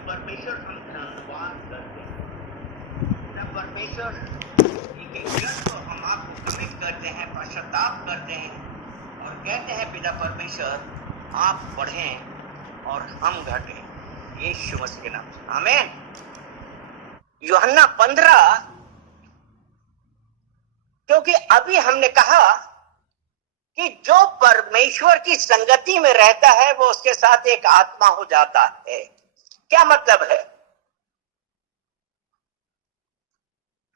जब परमेश्वर हम धन्यवाद करते हैं, जब परमेश्वर के गिरफ्त को हम आपको कमिट करते हैं, पश्चाताप करते हैं और कहते हैं पिता परमेश्वर आप बढ़ें और हम घटें, यीशु मसीह के नाम से आमीन। यूहन्ना 15, क्योंकि अभी हमने कहा कि जो परमेश्वर की संगति में रहता है वो उसके साथ एक आत्मा हो जाता है। क्या मतलब है?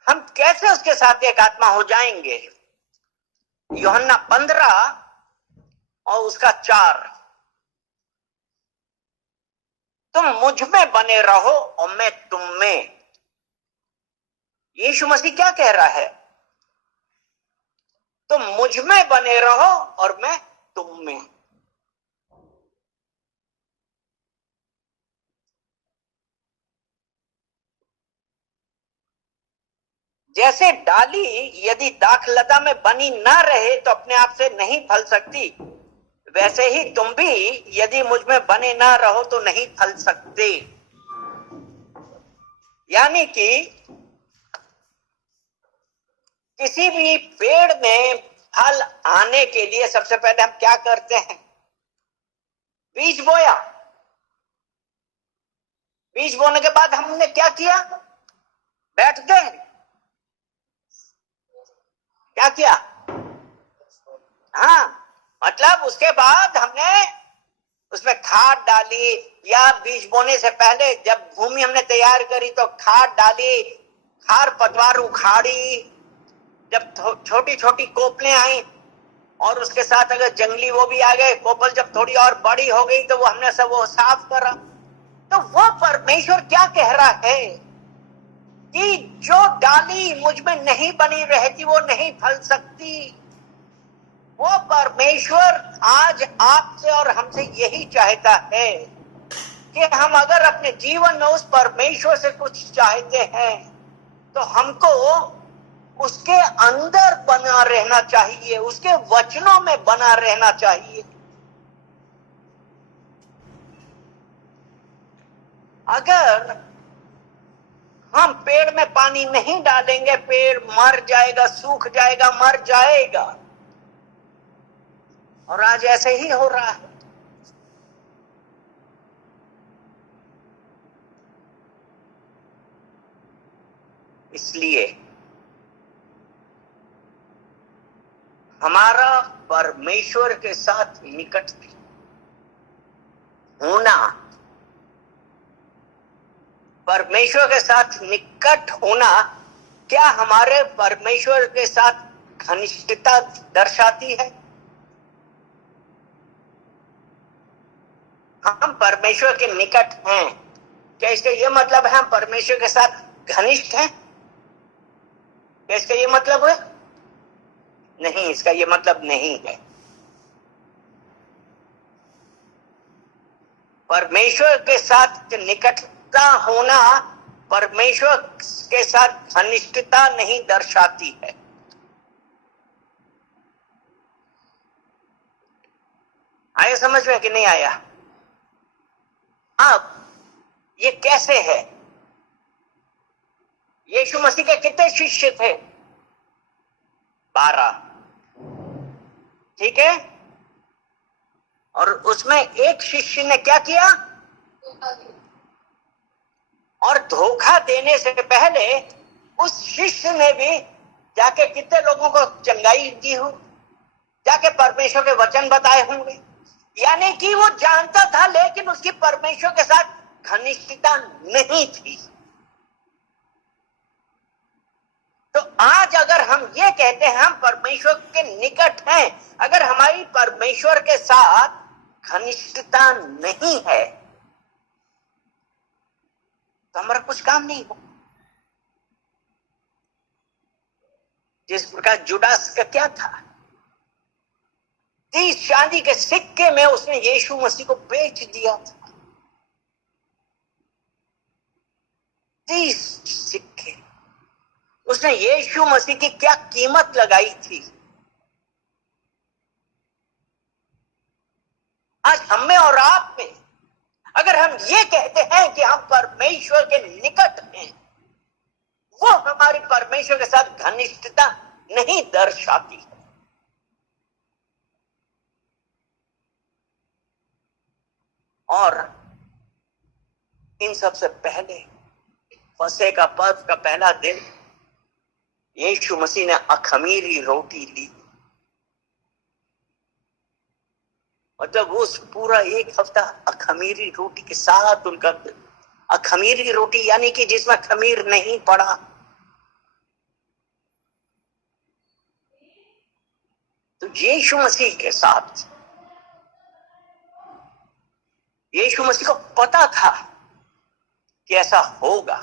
हम कैसे उसके साथ एक आत्मा हो जाएंगे? यूहन्ना 15 और उसका 4, तुम मुझ में बने रहो और मैं तुम में। यीशु मसीह क्या कह रहा है? तुम मुझ में बने रहो और मैं तुम में। जैसे डाली यदि दाखलता में बनी ना रहे तो अपने आप से नहीं फल सकती, वैसे ही तुम भी यदि मुझ में बने ना रहो तो नहीं फल सकते। यानी कि किसी भी पेड़ में फल आने के लिए सबसे पहले हम क्या करते हैं? बीज बोया। बीज बोने के बाद हमने क्या किया? बैठ गए। क्या किया? हाँ, मतलब उसके बाद हमने उसमें खाद डाली, या बीज बोने से पहले जब भूमि हमने तैयार करी तो खाद डाली, खार पतवार उखाड़ी, जब छोटी छोटी कोपलें आई और उसके साथ अगर जंगली वो भी आ गए, कोपल जब थोड़ी और बड़ी हो गई तो वो हमने सब वो साफ करा। तो वो परमेश्वर क्या कह रहा है कि जो डाली मुझ में नहीं बनी रहती वो नहीं फल सकती। वो परमेश्वर आज आपसे और हमसे यही चाहता है कि हम अगर अपने जीवन में उस परमेश्वर से कुछ चाहते हैं तो हमको उसके अंदर बना रहना चाहिए, उसके वचनों में बना रहना चाहिए। अगर हम पेड़ में पानी नहीं डालेंगे, पेड़ मर जाएगा, सूख जाएगा, मर जाएगा। और आज ऐसे ही हो रहा है। इसलिए हमारा परमेश्वर के साथ निकट होना, परमेश्वर के साथ निकट होना क्या हमारे परमेश्वर के साथ घनिष्ठता दर्शाती है? हम परमेश्वर के निकट हैं, क्या इसका यह मतलब है हम परमेश्वर के साथ घनिष्ठ हैं? क्या इसका यह मतलब है? नहीं, इसका यह मतलब नहीं है। परमेश्वर के साथ निकटता होना परमेश्वर के साथ घनिष्ठता नहीं दर्शाती है। आया समझ में कि नहीं आया? अब ये कैसे है? यीशु मसीह के कितने शिष्य थे? 12, ठीक है। और उसमें एक शिष्य ने क्या किया? और धोखा देने से पहले उस शिष्य ने भी जाके कितने लोगों को चंगाई दी हो, जाके परमेश्वर के वचन बताए होंगे। यानी कि वो जानता था लेकिन उसकी परमेश्वर के साथ घनिष्ठता नहीं थी। तो आज अगर हम ये कहते हैं हम परमेश्वर के निकट हैं, अगर हमारी परमेश्वर के साथ घनिष्ठता नहीं है तो हमारा कुछ काम नहीं हो। जिस प्रकार जुडास का क्या था, 30 चांदी के सिक्के में उसने यीशु मसीह को बेच दिया था। 30 सिक्के उसने यीशु मसीह की क्या कीमत लगाई थी। आज हमें और आप में अगर अगर हम ये कहते हैं कि हम परमेश्वर के निकट हैं, वो हमारी परमेश्वर के साथ घनिष्ठता नहीं दर्शाती है। और इन सबसे पहले फसह का पर्व का पहला दिन यीशु मसीह ने अखमीरी रोटी ली, और जब उस पूरा एक हफ्ता अखमीरी रोटी के साथ उनका, अखमीरी रोटी यानी कि जिसमें खमीर नहीं पड़ा, तो यीशु मसीह के साथ, यीशु मसीह को पता था कि ऐसा होगा,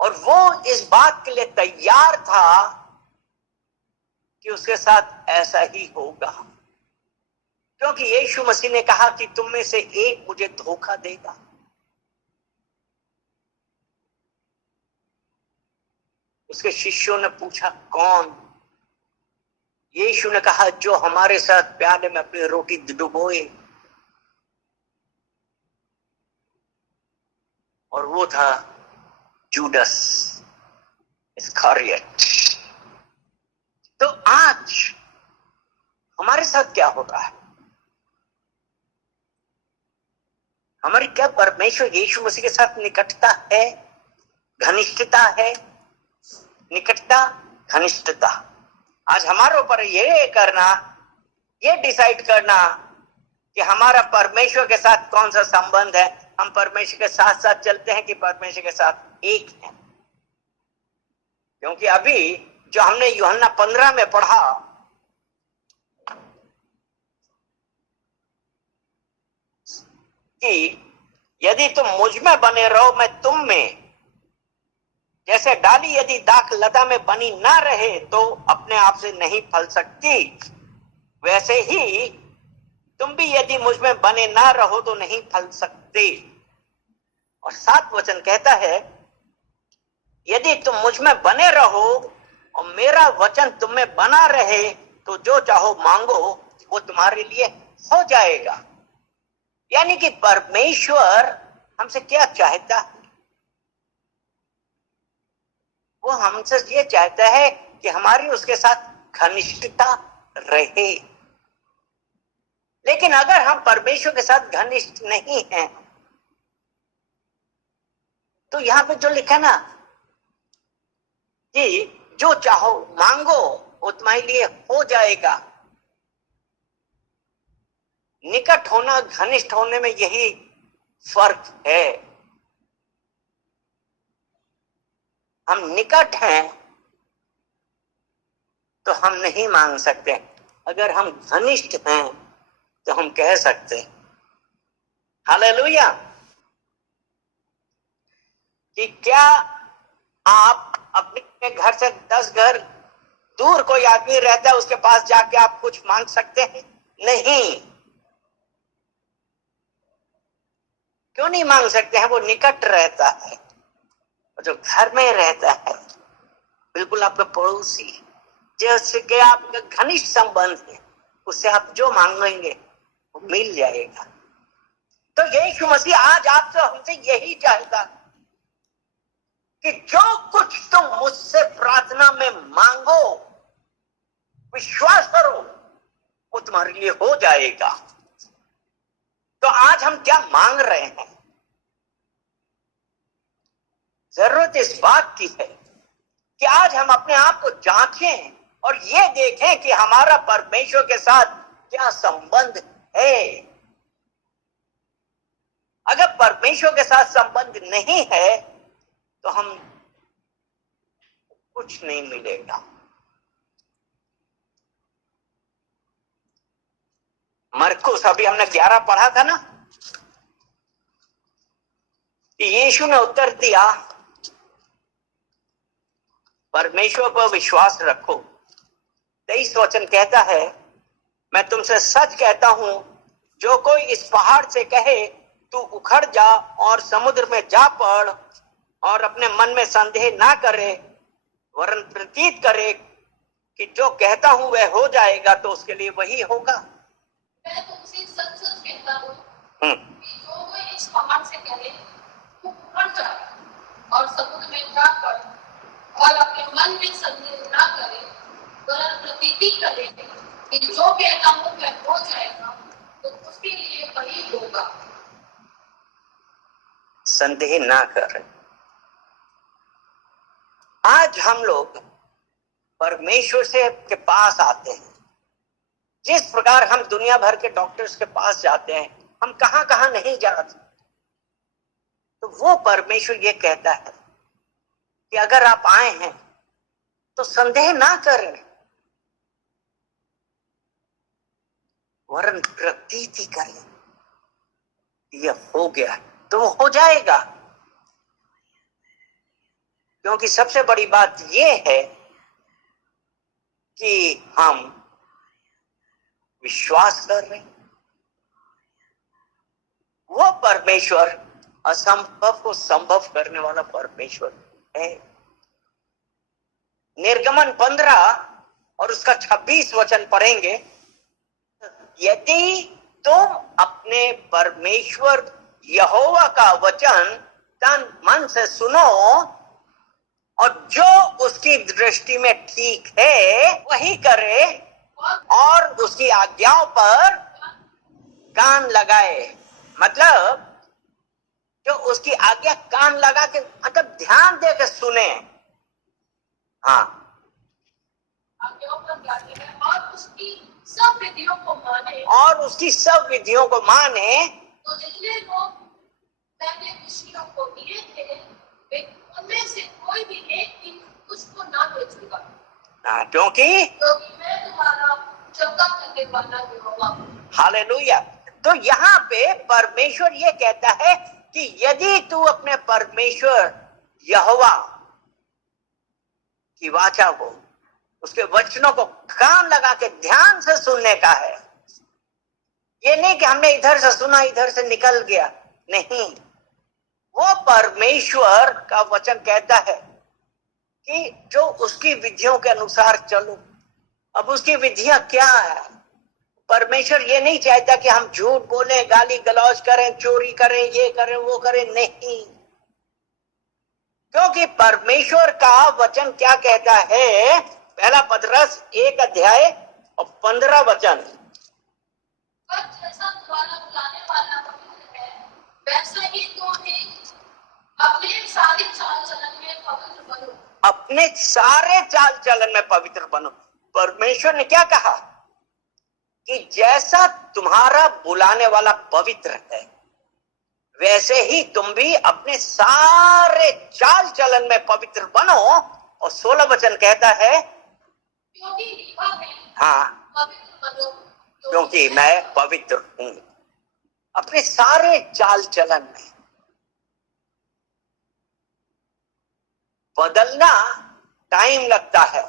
और वो इस बात के लिए तैयार था कि उसके साथ ऐसा ही होगा, क्योंकि यीशु मसीह ने कहा कि तुम में से एक मुझे धोखा देगा। उसके शिष्यों ने पूछा कौन? यीशु ने कहा जो हमारे साथ प्याले में अपनी रोटी डुबोए, और वो था जूडस इस्करियोत। तो आज हमारे साथ क्या हो रहा है? हमारी क्या परमेश्वर यीशु मसीह के साथ निकटता है, घनिष्ठता है? निकटता, घनिष्ठता। आज हमारे ऊपर ये करना, ये डिसाइड करना कि हमारा परमेश्वर के साथ कौन सा संबंध है। हम परमेश्वर के साथ साथ चलते हैं कि परमेश्वर के साथ एक है? क्योंकि अभी जो हमने यूहन्ना 15 में पढ़ा कि यदि तुम मुझ में बने रहो मैं तुम में, जैसे डाली यदि दाख लता में बनी ना रहे तो अपने आप से नहीं फल सकती, वैसे ही तुम भी यदि मुझ में बने ना रहो तो नहीं फल सकते। और 7 वचन कहता है यदि तुम मुझ में बने रहो और मेरा वचन तुम में बना रहे तो जो चाहो मांगो वो तुम्हारे लिए हो जाएगा। यानी कि परमेश्वर हमसे क्या चाहता है? वो हमसे ये चाहता है कि हमारी उसके साथ घनिष्ठता रहे। लेकिन अगर हम परमेश्वर के साथ घनिष्ठ नहीं हैं तो यहां पे जो लिखा ना कि जो चाहो मांगो वो तुम्हारे लिए हो जाएगा, निकट होना घनिष्ठ होने में यही फर्क है। हम निकट हैं तो हम नहीं मांग सकते, अगर हम घनिष्ठ हैं तो हम कह सकते हैं। हालेलुया। कि क्या आप अपने घर से 10 घर दूर कोई आदमी रहता है उसके पास जाके आप कुछ मांग सकते हैं? नहीं। क्यों नहीं मांग सकते हैं? वो निकट रहता है। जो घर में रहता है बिल्कुल आपका पड़ोसी, जैसे आपका घनिष्ठ संबंध है, उससे आप जो मांगेंगे वो मिल जाएगा। तो यीशु मसीह आज आपसे हमसे यही चाहता कि जो कुछ तुम मुझसे प्रार्थना में मांगो, विश्वास करो वो तुम्हारे लिए हो जाएगा। तो आज हम क्या मांग रहे हैं? जरूरत इस बात की है कि आज हम अपने आप को जांचें और ये देखें कि हमारा परमेश्वर के साथ क्या संबंध है। अगर परमेश्वर के साथ संबंध नहीं है तो हम कुछ नहीं मिलेगा। मरकुस अभी हमने 11 पढ़ा था ना कि यीशु ने उत्तर दिया परमेश्वर पर विश्वास रखो। 23 वचन कहता है मैं तुमसे सच कहता हूं जो कोई इस पहाड़ से कहे तू उखड़ जा और समुद्र में जा पड़ और अपने मन में संदेह ना करे वरन प्रतीत करे कि जो कहता हूं वह हो जाएगा तो उसके लिए वही होगा। मैं तुमसे सच सच कहता हूं जो कोई इस पहाड़ से कहे वो उखड़ जाए और समुद्र में जा पड़े और अपने मन में संदेह ना करे वरन प्रतीति करे कि जो कहता हूँ वह हो जाएगा तो उसके लिए वही होगा। संदेह ना करें। आज हम लोग परमेश्वर से के पास आते हैं। जिस प्रकार हम दुनिया भर के डॉक्टर्स के पास जाते हैं, हम कहां कहां नहीं जाते, तो वो परमेश्वर ये कहता है कि अगर आप आए हैं तो संदेह ना करें, वरन प्रतीति करें ये हो गया तो वो हो जाएगा। क्योंकि सबसे बड़ी बात ये है कि हम विश्वास कर रहे हैं। वो परमेश्वर असंभव को संभव करने वाला परमेश्वर है। निर्गमन 15 और उसका 26 वचन पढ़ेंगे। यदि तुम अपने परमेश्वर यहोवा का वचन तन मन से सुनो और जो उसकी दृष्टि में ठीक है वही करे और उसकी आज्ञाओं पर कान लगाए, मतलब जो उसकी आज्ञा कान लगा के, मतलब ध्यान दे के सुने। हाँ, आज्ञाओं पर कान लगाए और उसकी सब विधियों को माने और उसकी सब विधियों को माने। तो जितने लोग मैंने ऋषियों को दिए थे वे उनमें से कोई भी एक दिन उसको ना बेचूंगा। क्योंकि मैं तुम्हारा चंगा करने वाला यहोवा हूं। हालेलुया। तो यहाँ पे परमेश्वर ये कहता है कि यदि तू अपने परमेश्वर यहोवा की वाचा को, उसके वचनों को कान लगा के ध्यान से सुनने का है। ये नहीं कि हमने इधर से सुना इधर से निकल गया, नहीं। वो परमेश्वर का वचन कहता है कि जो उसकी विधियों के अनुसार चलो। अब उसकी विधियां क्या है? परमेश्वर ये नहीं चाहता कि हम झूठ बोलें, गाली गलौज करें, चोरी करें, ये करें वो करें, नहीं। क्योंकि परमेश्वर का वचन क्या कहता है? पहला पतरस 1 अध्याय और 15 वचन। जैसा तुम्हारा बुलाने वाला पवित्र है वैसा ही तुम भी अपने सारे चाल चलन में पवित्र बनो। अपने सारे चाल चलन में पवित्र बनो। परमेश्वर ने क्या कहा कि जैसा तुम्हारा बुलाने वाला पवित्र है वैसे ही तुम भी अपने सारे चाल चलन में पवित्र बनो। और 16 वचन कहता है क्योंकि लिखा है, हाँ, पवित्र बनो क्योंकि मैं पवित्र हूं। अपने सारे चाल चलन में बदलना टाइम लगता है,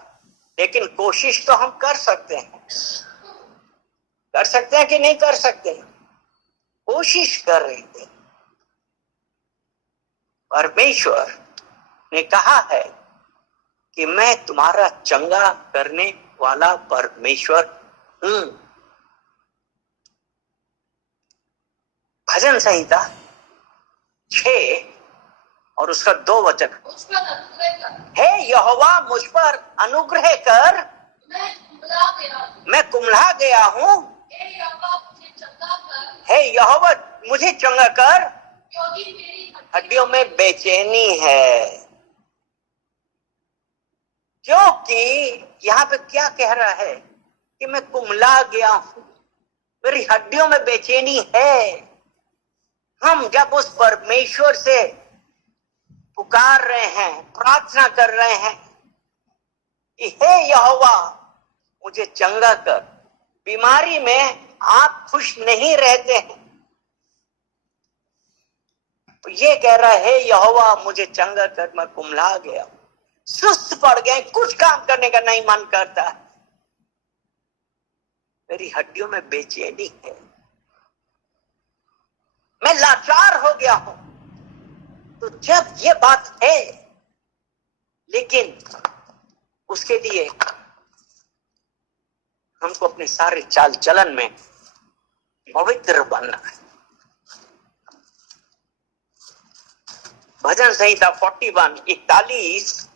लेकिन कोशिश तो हम कर सकते हैं। कर सकते हैं कि नहीं कर सकते? कोशिश कर रहे थे। परमेश्वर ने कहा है कि मैं तुम्हारा चंगा करने वाला परमेश्वर हूं। भजन संहिता 6 और उसका 2 वचन। हे यहोवा मुझ पर अनुग्रह कर, मैं कुम्हला गया हूं। हे यहोवा मुझे चंगा कर, हड्डियों में बेचैनी है। क्योंकि यहाँ पे क्या कह रहा है कि मैं कुम्हला गया हूं, मेरी हड्डियों में बेचैनी है। हम जब उस परमेश्वर से पुकार रहे हैं, प्रार्थना कर रहे हैं कि हे यहोवा मुझे चंगा कर। बीमारी में आप खुश नहीं रहते हैं, तो ये कह रहा है यहोवा मुझे चंगा कर, मैं कुम्हला गया, सुस्त पड़ गए, कुछ काम करने का नहीं मन करता, मेरी हड्डियों में बेचैनी है, मैं लाचार हो गया हूं। तो जब ये बात है, लेकिन उसके लिए हमको अपने सारे चाल चलन में पवित्र बनना है। भजन संहिता 41 41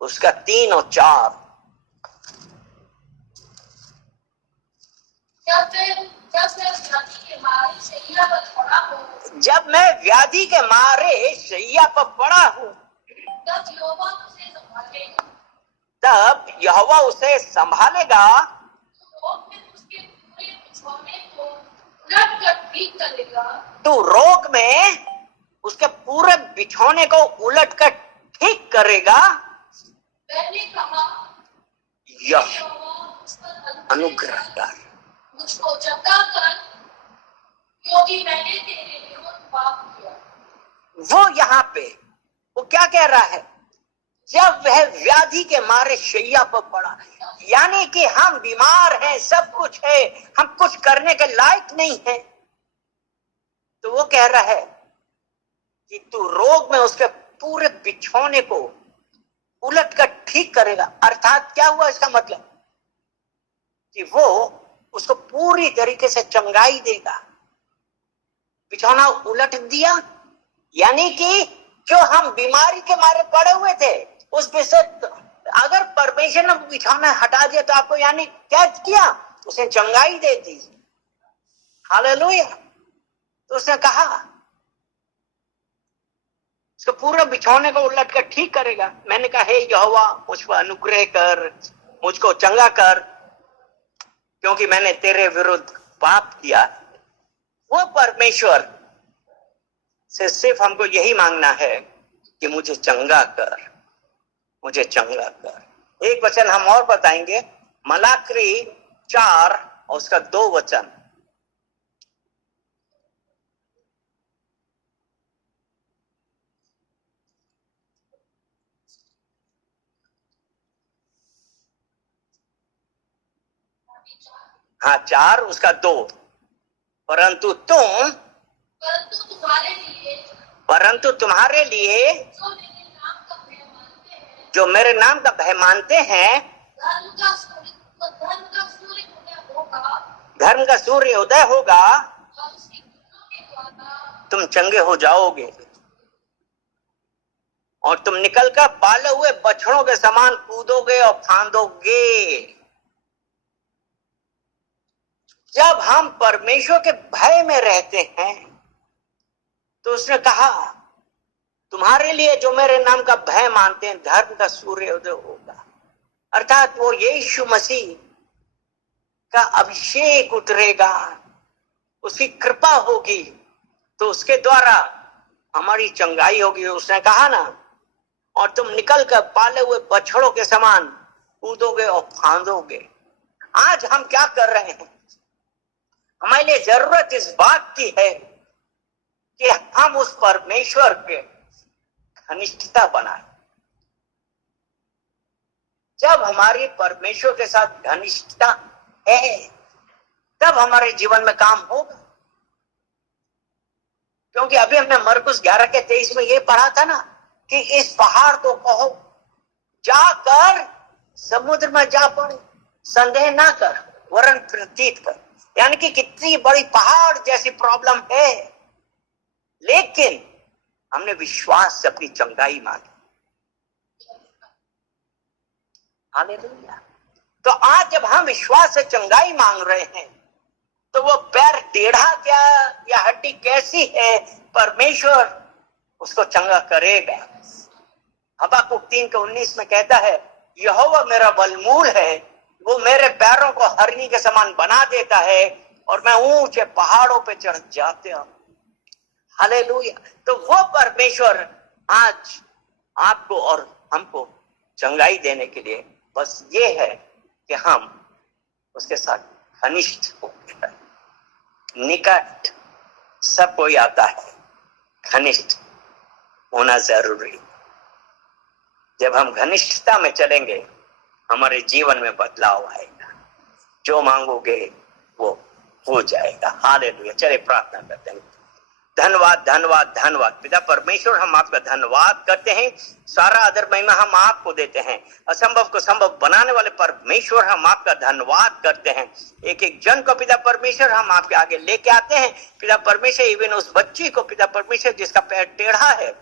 उसका 3 और 4। जब मैं व्याधि के मारे शैया पर पड़ा हूं, तब यहोवा उसे संभालेगा, तू रोग में उसके पूरे बिछौने को उलट कर ठीक करेगा। मैंने कहा, यह अनुग्रह कर, मुझको जगा कर, क्योंकि मैंने तेरे विरुद्ध पाप किया। वो यहाँ पे वो क्या कह रहा है? जब वह व्याधि के मारे शैया पर पड़ा, यानी कि हम बीमार हैं, सब कुछ है, हम कुछ करने के लायक नहीं है, तो वो कह रहा है कि तू रोग में उसके पूरे बिछौने को उलट कर ठीक करेगा। अर्थात क्या हुआ इसका मतलब? कि वो उसको पूरी तरीके से चंगाई देगा। बिछौना उलट दिया, यानी कि जो हम बीमारी के मारे पड़े हुए थे उस विषय, अगर परमेश्वर ने बिछौना हटा दिया तो आपको यानी क्या किया? उसने चंगाई दे दी। हालेलुया। तो उसने कहा उसको पूरा बिछौने को उलट कर ठीक करेगा। मैंने कहा, हे यहोवा, मुझ पर अनुग्रह कर, मुझको चंगा कर, क्योंकि मैंने तेरे विरुद्ध पाप किया। वो परमेश्वर से सिर्फ हमको यही मांगना है कि मुझे चंगा कर, मुझे चंगा कर। एक वचन हम और बताएंगे, मलाकी 4 और उसका 2 वचन। हाँ, 4 उसका 2। परंतु तुम्हारे लिए जो मेरे नाम का भय मानते हैं, धर्म का सूर्य उदय होगा, तुम चंगे हो जाओगे और तुम निकलकर पाले हुए बछड़ों के समान कूदोगे और फांदोगे। जब हम परमेश्वर के भय में रहते हैं तो उसने कहा, तुम्हारे लिए जो मेरे नाम का भय मानते हैं, धर्म का सूर्योदय होगा। अर्थात वो यीशु मसीह का अभिषेक उतरेगा, उसकी कृपा होगी, तो उसके द्वारा हमारी चंगाई होगी। उसने कहा ना, और तुम निकल कर पाले हुए बछड़ों के समान कूदोगे और फांदोगे। आज हम क्या कर रहे हैं? हमारे लिए जरूरत इस बात की है कि हम उस परमेश्वर के घनिष्ठता बनाए। जब हमारी परमेश्वर के साथ घनिष्ठता है, तब हमारे जीवन में काम होगा। क्योंकि अभी हमने मरकुस 11 के 23 में ये पढ़ा था ना कि इस पहाड़ को कहो जाकर समुद्र में जा पड़े, संदेह ना कर वरन प्रतीत कर। यानी कि कितनी बड़ी पहाड़ जैसी प्रॉब्लम है, लेकिन हमने विश्वास से अपनी चंगाई मांगी। हालेलुया। तो आज जब हम विश्वास से चंगाई मांग रहे हैं, तो वो पैर टेढ़ा क्या या हड्डी कैसी है, परमेश्वर उसको चंगा करेगा। हबाकुक 3:19 में कहता है, यहोवा मेरा बलमूल है, वो मेरे पैरों को हरनी के समान बना देता है और मैं ऊंचे पहाड़ों पे चढ़ जाते हूं। हालेलुया। तो वो परमेश्वर आज आपको और हमको चंगाई देने के लिए बस ये है कि हम उसके साथ घनिष्ठ हो गए। निकट सब कोई आता है, घनिष्ठ होना जरूरी। जब हम घनिष्ठता में चलेंगे, हमारे जीवन में बदलाव आएगा। जो मांगोगे वो हो जाएगा। हालेलुया। चलिए प्रार्थना करते हैं। धन्यवाद धन्यवाद धन्यवाद। पिता परमेश्वर, हम आपका धन्यवाद करते हैं, सारा आदर महिमा हम आपको देते हैं। असंभव को संभव बनाने वाले परमेश्वर, हम आपका धन्यवाद करते हैं। एक एक जन को पिता परमेश्वर हम आपके आगे लेके आते हैं। पिता परमेश्वर, इवन उस बच्ची को पिता परमेश्वर जिसका पैर टेढ़ा है,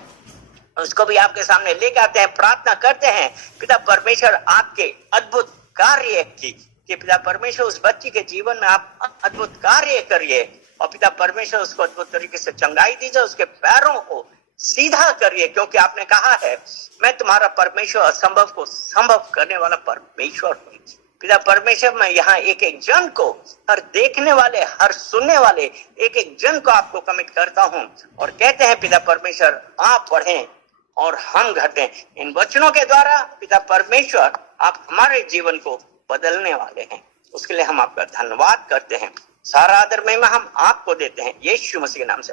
उसको भी आपके सामने लेके आते हैं, प्रार्थना करते हैं पिता परमेश्वर आपके अद्भुत कार्य की, कि पिता परमेश्वर उस बच्ची के जीवन में आप अद्भुत कार्य करिए, और पिता परमेश्वर उसको अद्भुत तरीके से चंगाई दीजिए, उसके पैरों को सीधा करिए, क्योंकि आपने कहा है मैं तुम्हारा परमेश्वर, असंभव को संभव करने वाला परमेश्वर हूँ। पिता परमेश्वर, मैं यहाँ एक एक जन को, हर देखने वाले, हर सुनने वाले एक एक जन को आपको कमिट करता हूँ, और कहते हैं पिता परमेश्वर आप बढ़ें और हम घटें। इन वचनों के द्वारा पिता परमेश्वर आप हमारे जीवन को बदलने वाले हैं, उसके लिए हम आपका धन्यवाद करते हैं। सारा आदर महिमा हम आपको देते हैं, यीशु मसीह के नाम से।